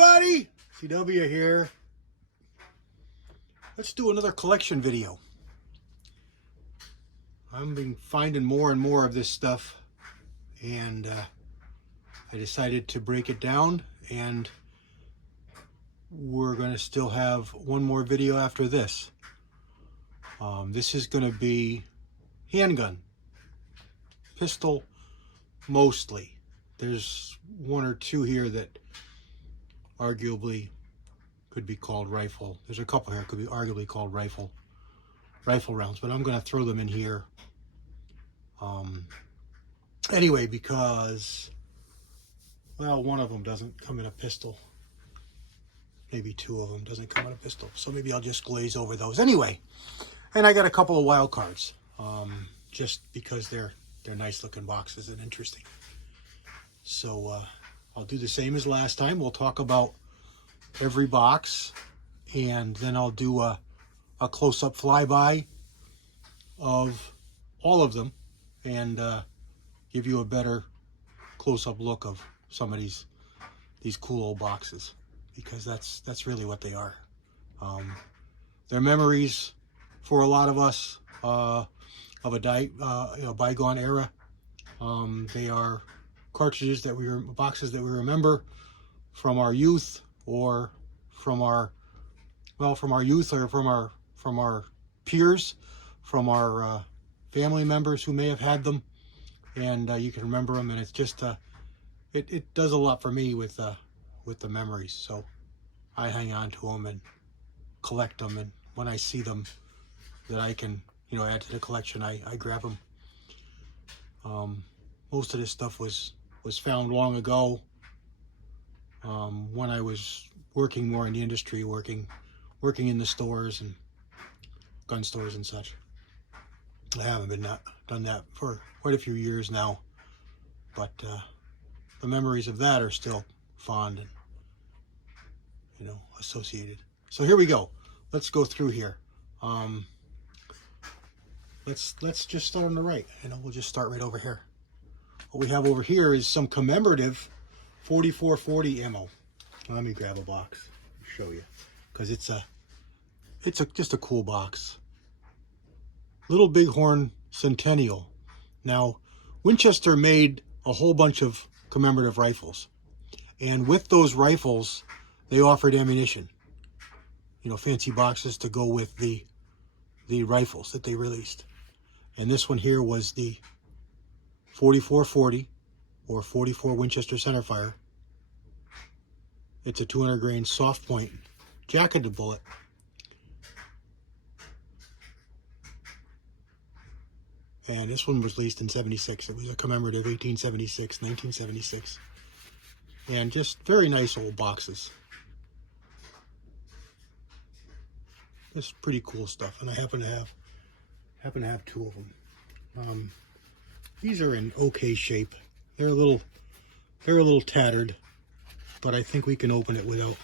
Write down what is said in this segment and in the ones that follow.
everybody, CW here. Let's do another collection video. I've been finding more and more of this stuff, and I decided to break it down, and we're going to still have one more video after this. This is going to be handgun, pistol mostly. There's one or two here that arguably could be called rifle. There's a couple here that could be arguably called rifle rounds, but I'm going to throw them in here anyway, because, well, one of them doesn't come in a pistol. Maybe two of them doesn't come in a pistol, so maybe I'll just glaze over those anyway. And I got a couple of wild cards, just because they're nice looking boxes and interesting. So I'll do the same as last time. We'll talk about every box, and then I'll do a close-up flyby of all of them, and give you a better close-up look of some of these cool old boxes, because that's really what they are. They're memories for a lot of us of a bygone era. They are cartridges that boxes that we remember from our youth, or from our youth, or from our peers, from our family members who may have had them, and you can remember them, and it's just it does a lot for me with the memories. So I hang on to them and collect them, and when I see them that I can add to the collection, I grab them. Most of this stuff was found long ago, when I was working more in the industry, working in the stores and gun stores and such. I haven't done that for quite a few years now, but the memories of that are still fond and associated. So here we go. Let's go through here. Let's just start on the right. We'll just start right over here. What we have over here is some commemorative 4440 ammo. Let me grab a box and show you, because it's just a cool box. Little Bighorn Centennial. Now, Winchester made a whole bunch of commemorative rifles, and with those rifles, they offered ammunition. Fancy boxes to go with the rifles that they released. And this one here was the 4440 or 44 Winchester centerfire. It's a 200 grain soft point jacketed bullet. And this one was released in 76. It was a commemorative 1876, 1976. And just very nice old boxes. Just pretty cool stuff. And I happen to have two of them. These are in okay shape. They're a little tattered, but I think we can open it without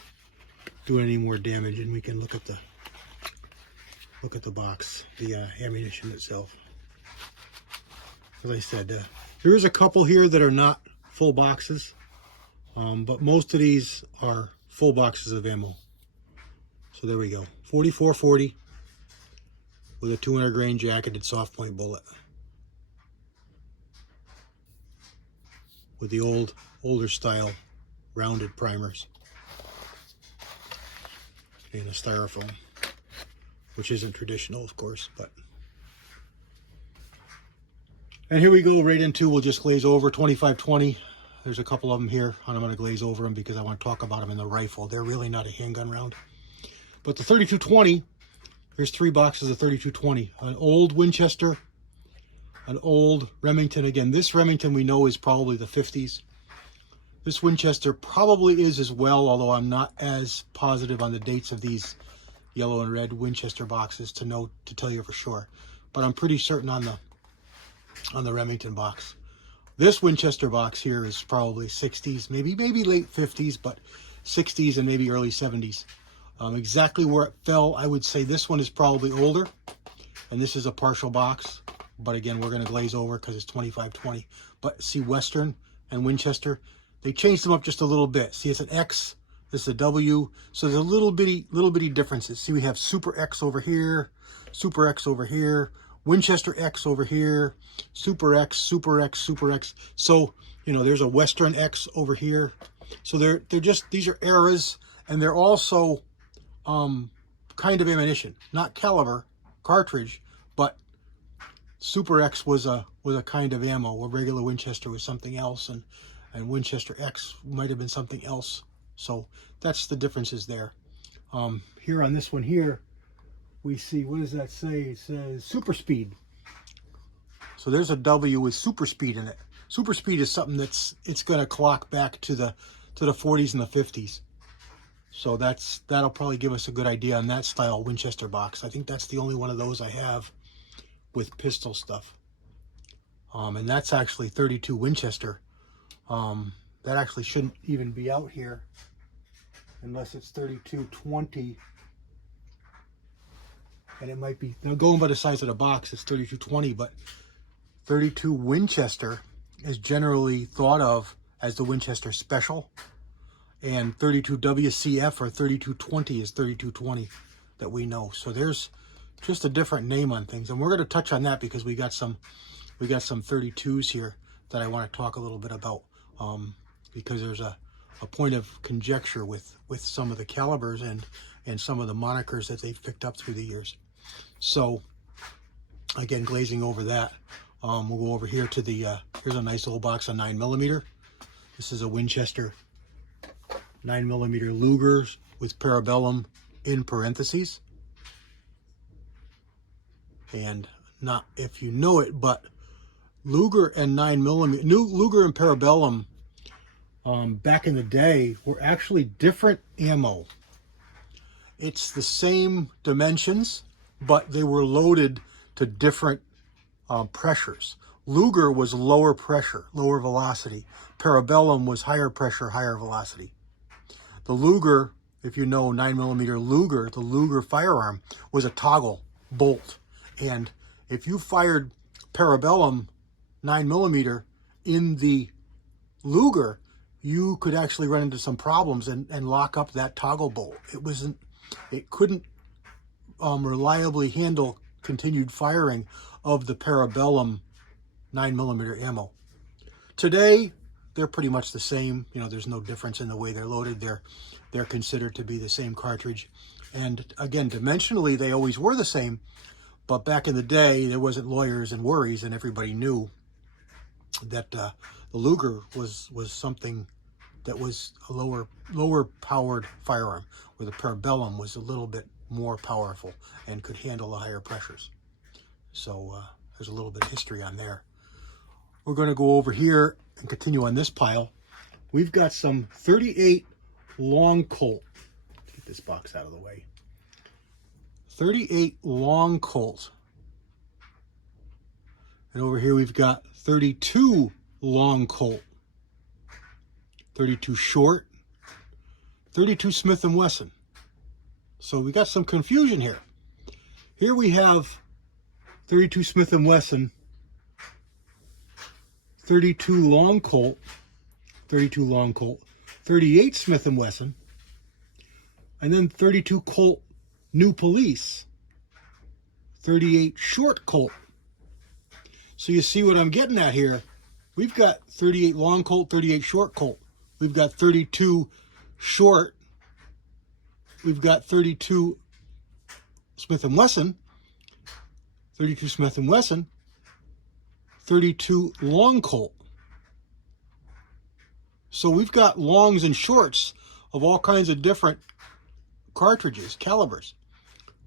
doing any more damage, and we can look at the box, the ammunition itself. As I said, there is a couple here that are not full boxes, but most of these are full boxes of ammo. So there we go, 4440 with a 200 grain jacketed soft point bullet, with the older style rounded primers, and a styrofoam, which isn't traditional, of course, but. And here we go right into, we'll just glaze over 2520. There's a couple of them here, and I'm going to glaze over them because I want to talk about them in the rifle. They're really not a handgun round. But the 3220, here's three boxes of 3220. An old Winchester, an old Remington. Again, this Remington we know is probably the 50s. This Winchester probably is as well, although I'm not as positive on the dates of these yellow and red Winchester boxes to tell you for sure. But I'm pretty certain on the Remington box. This Winchester box here is probably 60s, maybe late 50s, but 60s and maybe early 70s. Exactly where it fell, I would say this one is probably older, and this is a partial box. But again, we're going to glaze over because it's 2520. But see, Western and Winchester, they changed them up just a little bit. See, it's an X This is a W. So there's a little bitty differences. See, we have Super X over here, Super X over here, Winchester X over here, Super X, Super X, Super X. So, you know, there's a Western X over here. So they're just, these are eras, and they're also kind of ammunition, not caliber, cartridge, but Super X was a kind of ammo. A regular Winchester was something else, and Winchester X might have been something else. So that's the differences there. Here on this one here, we see, what does that say? It says super speed. So there's a W with super speed in it. Super speed is something it's going to clock back to the 40s and the 50s. So that'll probably give us a good idea on that style Winchester box. I think that's the only one of those I have with pistol stuff. And that's actually 32 Winchester. That actually shouldn't even be out here unless it's 3220. And it might be, going by the size of the box, it's 3220, but 32 Winchester is generally thought of as the Winchester Special, and 32 WCF or 3220 is 3220 that we know. So there's just a different name on things, and we're going to touch on that because we got some 32s here that I want to talk a little bit about, because there's a point of conjecture with some of the calibers and some of the monikers that they've picked up through the years. So again, glazing over that, we'll go over here to the here's a nice old box of 9mm. This is a Winchester 9mm Lugers with Parabellum in parentheses. And not if you know it, but Luger and 9mm, Luger and Parabellum back in the day were actually different ammo. It's the same dimensions, but they were loaded to different pressures. Luger was lower pressure, lower velocity. Parabellum was higher pressure, higher velocity. The Luger, if you know 9mm Luger, the Luger firearm was a toggle bolt. And if you fired Parabellum 9mm in the Luger, you could actually run into some problems and lock up that toggle bolt. It couldn't reliably handle continued firing of the Parabellum 9mm ammo. Today, they're pretty much the same. You know, there's no difference in the way they're loaded. They're considered to be the same cartridge. And again, dimensionally, they always were the same. But back in the day, there wasn't lawyers and worries, and everybody knew that the Luger was something that was a lower powered firearm, where the Parabellum was a little bit more powerful and could handle the higher pressures. So there's a little bit of history on there. We're going to go over here and continue on this pile. We've got some 38 long Colt. Get this box out of the way. 38 long Colt. And over here we've got 32 long Colt. 32 short. 32 Smith & Wesson. So we got some confusion here. Here we have 32 Smith & Wesson, 32 long Colt, 32 long Colt, 38 Smith & Wesson, and then 32 Colt New Police, 38 short Colt. So you see what I'm getting at here. We've got 38 long Colt, 38 short Colt. We've got 32 short. We've got 32 Smith & Wesson, 32 Smith & Wesson, 32 long Colt. So we've got longs and shorts of all kinds of different cartridges, calibers.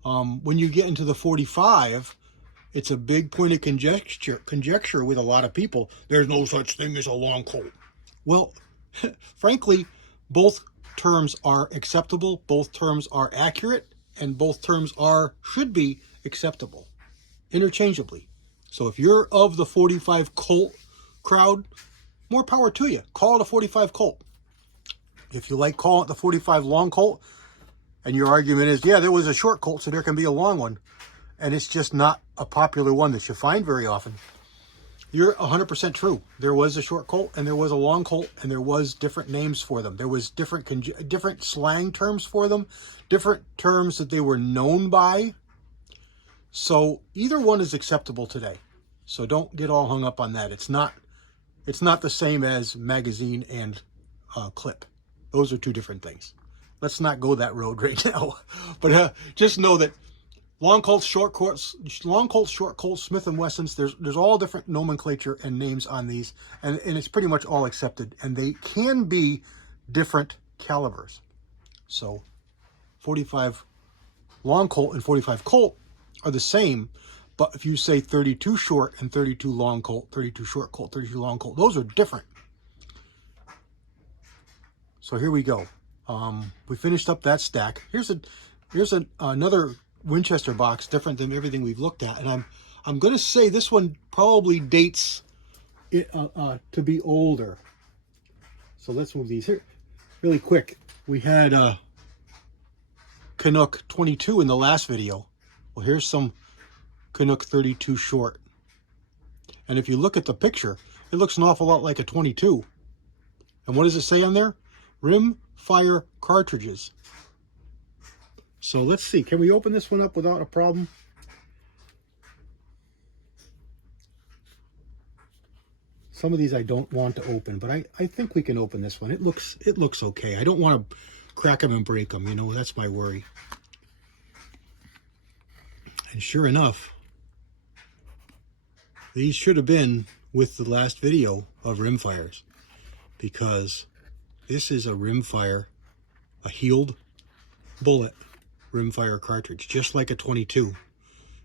When you get into the 45, it's a big point of conjecture with a lot of people. There's no such thing as a long Colt. Well, frankly, both terms are acceptable, both terms are accurate, and both terms should be acceptable interchangeably. So if you're of the 45 Colt crowd, more power to you. Call it a 45 Colt. If you like calling it the 45 long Colt, and your argument is, yeah, there was a short Colt, so there can be a long one, and it's just not a popular one that you find very often, You're 100% true. There was a short Colt and there was a long Colt, and there was different names for them. There was different slang terms for them, different terms that they were known by. So either one is acceptable today. So don't get all hung up on that. It's not the same as magazine and clip. Those are two different things. Let's not go that road right now. But just know that long Colts, short Colts, Smith & Wessons, there's all different nomenclature and names on these, and it's pretty much all accepted, and they can be different calibers. So 45 long Colt and 45 Colt are the same, but if you say 32 short and 32 long Colt, 32 short Colt, 32 long Colt, those are different. So here we go. We finished up that stack. Here's another Winchester box, different than everything we've looked at, and I'm going to say this one probably dates it, to be older. So let's move these here really quick. We had Canuck 22 in the last video. Well, here's some Canuck 32 short, and if you look at the picture, it looks an awful lot like a 22. And what does it say on there? Rim fire cartridges. So let's see, can we open this one up without a problem? Some of these I don't want to open, but I think we can open this one. It looks okay. I don't want to crack them and break them, you know, that's my worry. And sure enough, these should have been with the last video of rimfires, because this is a rimfire, a healed bullet rimfire cartridge, just like a 22.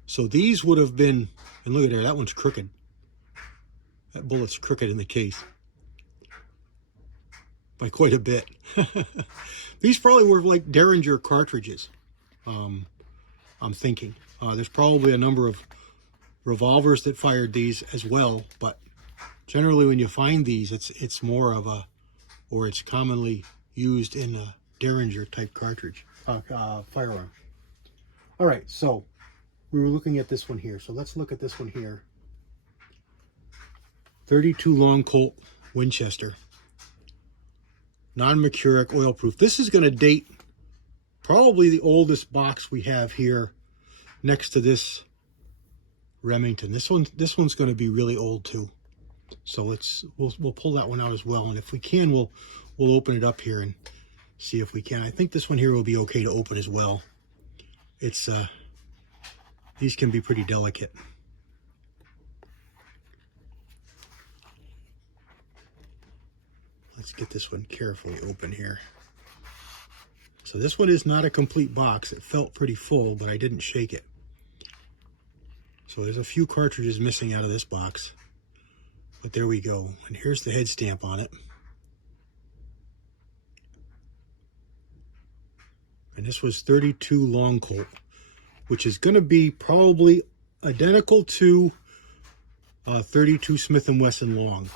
So these would have been, and look at there, that one's crooked. That bullet's crooked in the case by quite a bit. These probably were like Derringer cartridges, I'm thinking. There's probably a number of revolvers that fired these as well, but generally when you find these, it's more of a, or it's commonly used in a Derringer type cartridge, firearm. All right, so we were looking at this one here. So let's look at this one here. 32 long Colt Winchester, non-mercuric, oil-proof. This is going to date probably the oldest box we have here next to this Remington. This one's going to be really old too. So we'll pull that one out as well, and if we can, we'll open it up here and see if we can. I think this one here will be okay to open as well. It's these can be pretty delicate. Let's get this one carefully open here. So this one is not a complete box. It felt pretty full, but I didn't shake it. So there's a few cartridges missing out of this box. But there we go. And here's the head stamp on it. And this was 32 long Colt, which is going to be probably identical to 32 Smith & Wesson long.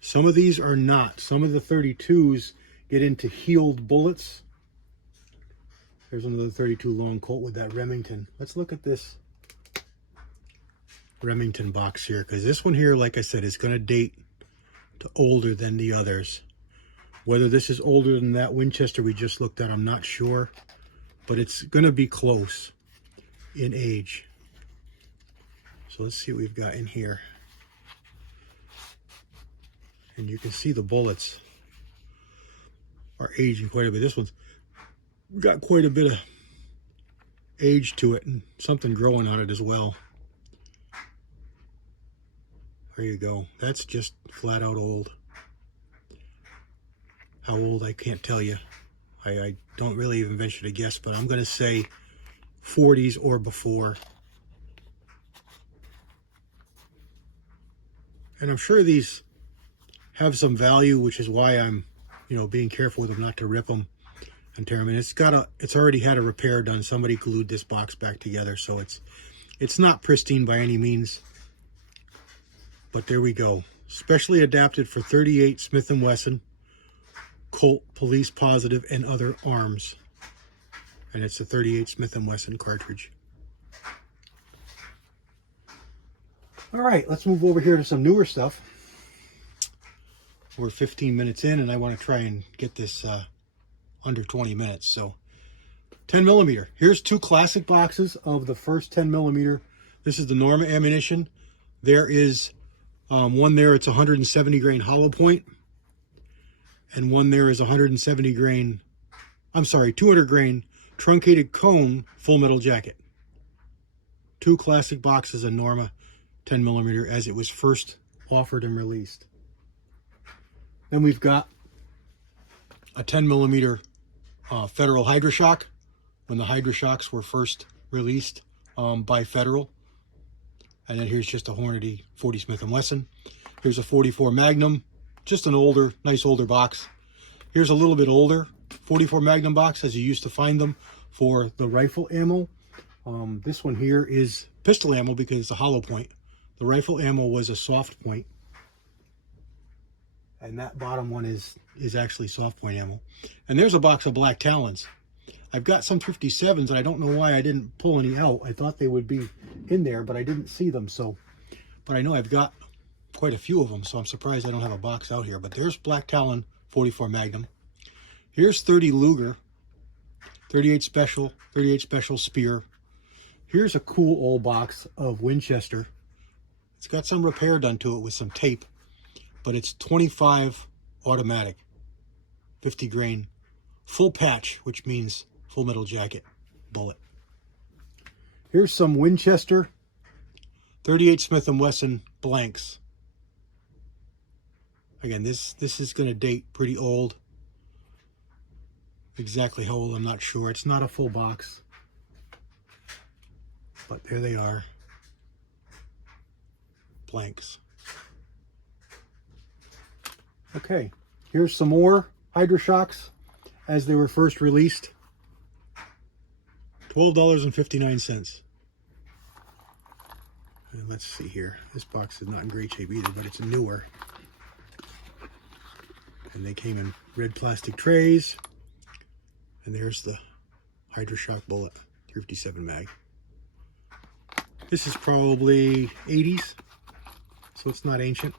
Some of these are not. Some of the 32s get into healed bullets. There's another 32 long Colt with that Remington. Let's look at this Remington box here, because this one here, like I said, is going to date to older than the others. Whether this is older than that Winchester we just looked at, I'm not sure, but it's going to be close in age. So let's see what we've got in here. And you can see the bullets are aging quite a bit. This one's got quite a bit of age to it and something growing on it as well. There you go. That's just flat out old. How old, I can't tell you. I don't really even venture to guess, but I'm going to say 40s or before. And I'm sure these have some value, which is why I'm, being careful with them not to rip them and tear them. And it's already had a repair done. Somebody glued this box back together, so it's not pristine by any means. But there we go. Specially adapted for 38 Smith & Wesson, Colt, Police Positive, and other arms. And it's a 38 Smith & Wesson cartridge. All right, let's move over here to some newer stuff. We're 15 minutes in, and I want to try and get this under 20 minutes. So 10 millimeter. Here's two classic boxes of the first 10 millimeter. This is the Norma ammunition. There is one there, it's 170 grain hollow point. And one there is 170 grain, I'm sorry, 200 grain truncated cone full metal jacket. Two classic boxes of Norma 10 millimeter as it was first offered and released. Then we've got a 10 millimeter Federal Hydroshock when the Hydroshocks were first released by Federal. And then here's just a Hornady 40 Smith & Wesson. Here's a 44 Magnum, just an older, nice older box. Here's a little bit older 44 Magnum box as you used to find them for the rifle ammo. This one here is pistol ammo because it's a hollow point. The rifle ammo was a soft point. And that bottom one is actually soft point ammo. And there's a box of Black Talons. I've got some 57s, and I don't know why I didn't pull any out. I thought they would be in there, but I didn't see them. So, but I know I've got quite a few of them, so I'm surprised I don't have a box out here. But there's Black Talon 44 Magnum. Here's 30 Luger, 38 Special Spear. Here's a cool old box of Winchester. It's got some repair done to it with some tape, but it's 25 automatic, 50 grain, full patch, which means full metal jacket bullet. Here's some Winchester 38 Smith & Wesson blanks. Again, this is going to date pretty old. Exactly how old, I'm not sure. It's not a full box, but there they are. Blanks. Okay, here's some more Hydroshocks as they were first released. $12.59. And let's see here. This box is not in great shape either, but it's newer. And they came in red plastic trays. And there's the Hydroshock bullet, 357 mag. This is probably 80s, so it's not ancient.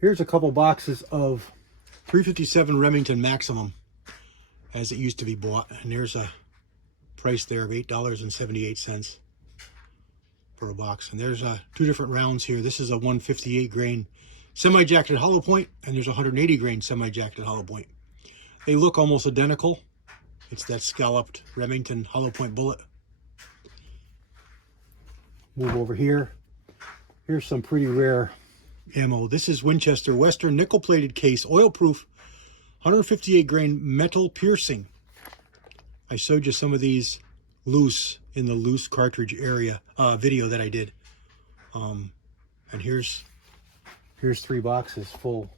Here's a couple boxes of 357 Remington Maximum as it used to be bought, and there's a price there of $8.78 for a box. And there's two different rounds here. This is a 158 grain semi-jacketed hollow point, and there's a 180 grain semi-jacketed hollow point. They look almost identical. It's that scalloped Remington hollow point bullet. Move over here. Here's some pretty rare ammo. This is Winchester Western nickel-plated case, oil-proof, 158 grain metal piercing. I showed you some of these loose in the loose cartridge area video that I did. And here's three boxes full.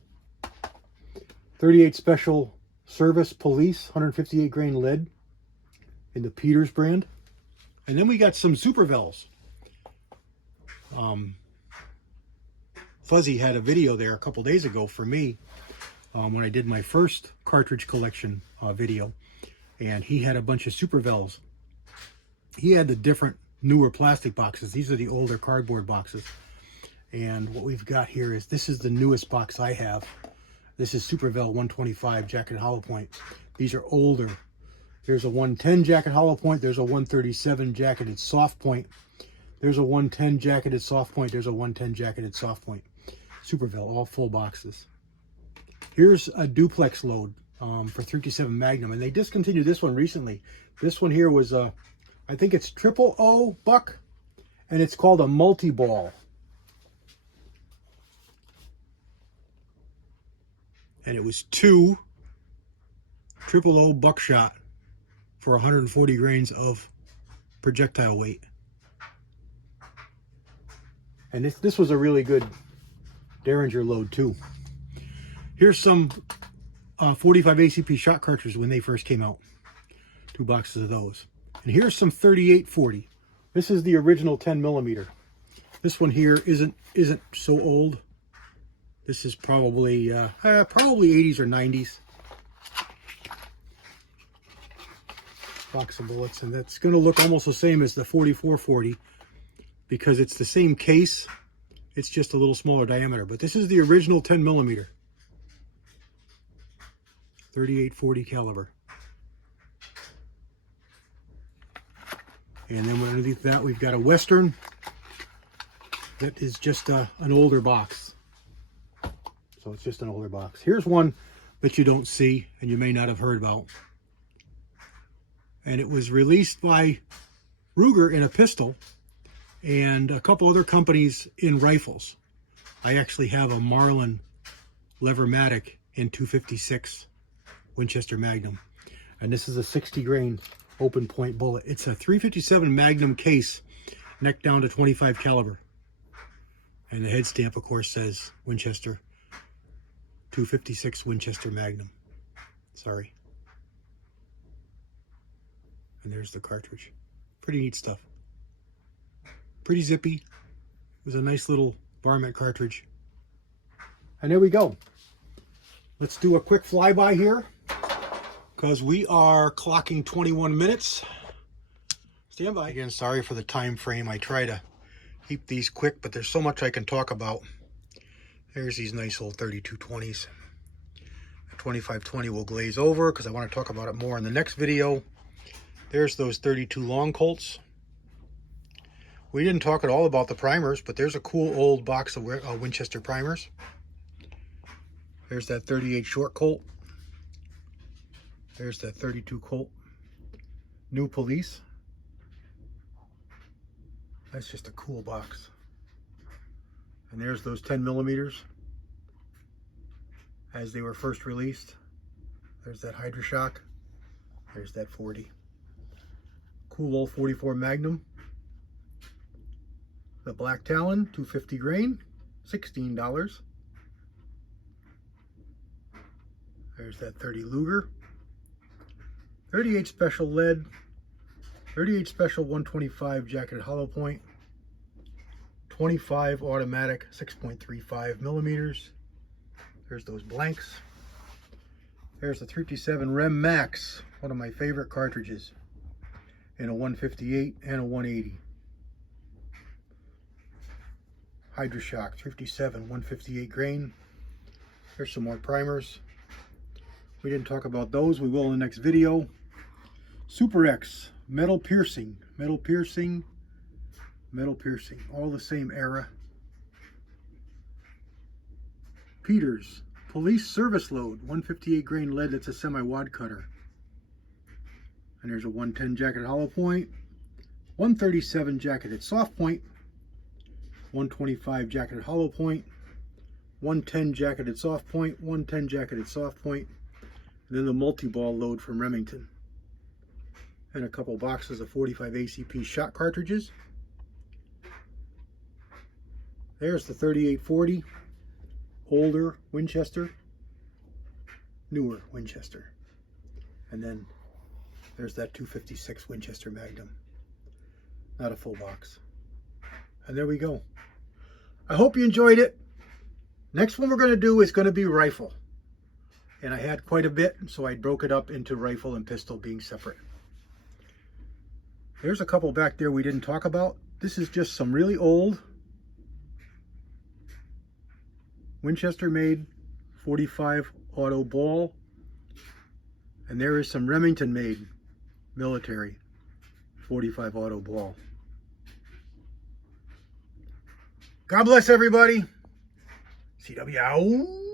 38 Special Service Police, 158 grain lead in the Peters brand. And then we got some Super Vels. Fuzzy had a video there a couple days ago for me when I did my first cartridge collection video, and he had a bunch of Super Vels. He had the different newer plastic boxes. These are the older cardboard boxes. And what we've got here is, this is the newest box I have. This is Super Vel 125 jacket hollow point. These are older. There's a 110 jacket hollow point. There's a 137 jacketed soft point. There's a 110 jacketed soft point. There's a 110 jacketed soft point. Super Vel, all full boxes. Here's a duplex load for 357 Magnum, and they discontinued this one recently. This one here was I think it's 000 buck, and it's called a multi-ball. And it was 2 000 buckshot for 140 grains of projectile weight. And this was a really good Derringer load too. Here's some 45 ACP shot cartridges when they first came out. 2 boxes of those. And here's some 3840. This is the original 10 millimeter. This one here isn't so old. This is probably 80s or 90s. Box of bullets, and that's going to look almost the same as the 4440, because it's the same case. It's just a little smaller diameter. But this is the original 10 millimeter. 38-40 caliber. And then underneath that, we've got a Western that is just an older box. So it's just an older box. Here's one that you don't see and you may not have heard about. And it was released by Ruger in a pistol and a couple other companies in rifles. I actually have a Marlin Lever-Matic in .256 Winchester Magnum. And this is a 60 grain open point bullet. It's a .357 Magnum case, neck down to 25 caliber. And the head stamp, of course, says Winchester .256 Winchester Magnum. Sorry. And there's the cartridge. Pretty neat stuff. Pretty zippy. It was a nice little varmint cartridge. And there we go. Let's do a quick flyby here, because we are clocking 21 minutes. Stand by. Again, sorry for the time frame. I try to keep these quick, but there's so much I can talk about. There's these nice old 3220s. The 2520 will glaze over because I want to talk about it more in the next video. There's those 32 long Colts. We didn't talk at all about the primers, but there's a cool old box of Winchester primers. There's that 38 short Colt. There's that 32 Colt. New Police. That's just a cool box. And there's those 10 millimeters as they were first released. There's that HydroShock. There's that 40. Cool old 44 Magnum. The Black Talon, 250 grain, $16. There's that 30 Luger. 38 Special Lead. 38 Special 125 jacketed hollow point. 25 automatic 6.35 millimeters. There's those blanks. There's the 357 Rem Max, one of my favorite cartridges, in a 158 and a 180. HydroShock 357 158 grain. There's some more primers. We didn't talk about those. We will in the next video. Super X metal piercing, metal piercing, metal piercing, all the same era. Peters Police Service Load 158 grain lead. That's a semi-wad cutter. And there's a 110 jacketed hollow point, 137 jacketed soft point, 125 jacketed hollow point, 110 jacketed soft point, 110 jacketed soft point, and then the multi-ball load from Remington. And a couple boxes of 45 ACP shot cartridges. There's the 3840, older Winchester, newer Winchester. And then there's that 256 Winchester Magnum. Not a full box. And there we go. I hope you enjoyed it. Next one we're going to do is going to be rifle. And I had quite a bit, so I broke it up into rifle and pistol being separate. There's a couple back there we didn't talk about. This is just some really old Winchester made 45 auto ball. And there is some Remington made military 45 auto ball. God bless everybody. CW out.